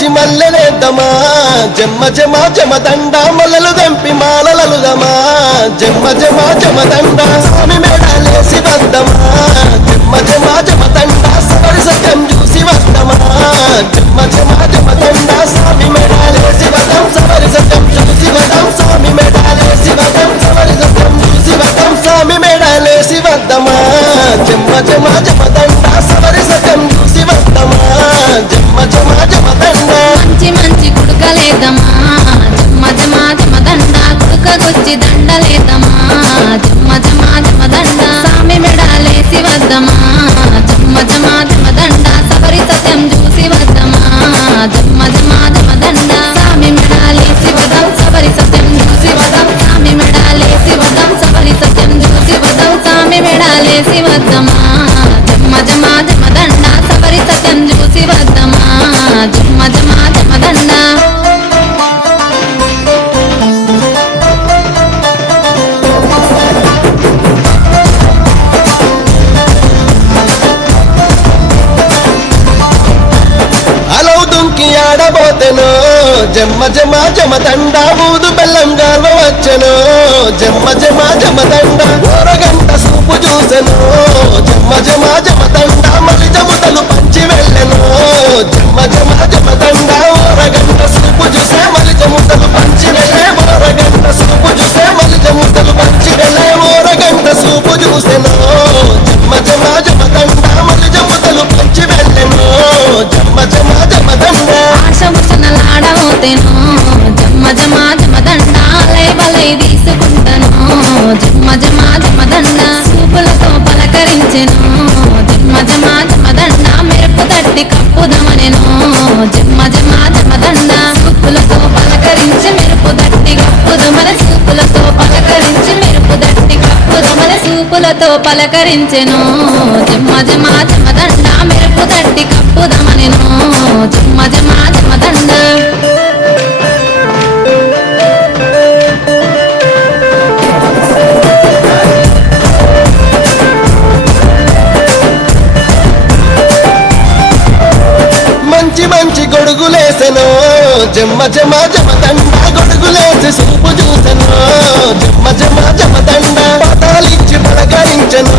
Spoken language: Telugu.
మంచి మల్లెలేద్దామా జమ్మ జమ జమదండ మొలలు దంపి మాలలలుదమా జమ్మ జమ జమదండ స్వామి మేడాలేసి వద్దమా జమ్మ జమ జమదండ సవరి సత్యం చూసి వద్దమా జమ్మ జమ జమదండ స్వామి మేడాలేసి వదం సవరి సత్యం చూసి వదం స్వామి మేడాలేసి వదం సవరి సత్యం చూసి వదం స్వామి మేడాలేసి వద్దమా జమ్మ జమ జమదండ సవరి సత్యం చూసి వద్దమా జమ్మ జమ జమదండ మంచి మంచి కుడుకలేదమా జమ్మ జమ జమదండ కుడుకకొచ్చి దండలేదమా జమ్మ జమ జమదండ స్వామి మెడాలేసి వద్దమా జమ్మ జమ జమదండ సబరి సత్యం చూసి వద్దమా జమ్మ జమ జమదండ స్వామి మెడాలేసి వదం సబరి సత్యం చూసి వదం స్వామి మెడాలేసి వదం సబరి సత్యం చూసి వదం స్వామి మెడాలేసి వద్దమా జమ్మ జమ జమదండ సబరి సత్యం చూసి వద్దమా జమ్మ జమ జమదండ అలవు దుంకి ఆడబోతెను జమ్మ జమ జమదండ ఊదు బెల్లం గాల్వ వచ్చెను జమ్మ జమ జమదండ ఓరగంట సూపు చూసెను జమ్మ జమ జమదండ మలి జముతలు పంచి వెళ్ళెను జమ్మ జమ జమదండ ఓరగంట సూపు చూసే మలి జముతలు పంచి వెళ్ళే ఓరగంట సూపు చూసే మలి జముతలు పంచి వెళ్ళే ఓరగంట సూపు చూసెను జమ్మ జమ జమదండ మలి జముతలు పంచి వెళ్ళెను జమ్మ జమ జమదండ ఆశముచనలాడబోతేను జమ్మ జమ జమదండ లై బలై తీసుకుంటాను జమ్మ జమ జమదండ సూపులతో పలకరించెను జమ్మ జమ జమదండ మెరుపు తట్టి కప్పుదమనెను జమ్మ జమ జమదండ సూపులతో పలకరించి మెరుపు తట్టి కప్పుదమన సూపులతో పలకరించి మెరుపు తట్టి కప్పుదమన సూపులతో పలకరించెను జమ్మ జమ జమదండ మెరుపు తట్టి కప్పుదమనెను జమ్మ జమ జమదండ మంచి మంచి గొడుగులేసెను జమ్మ జమ జమదండ గొడుగులేసి సూపు చూసెను జమ్మ జమ జమదండ పతాలిచ్చి పలకరించెను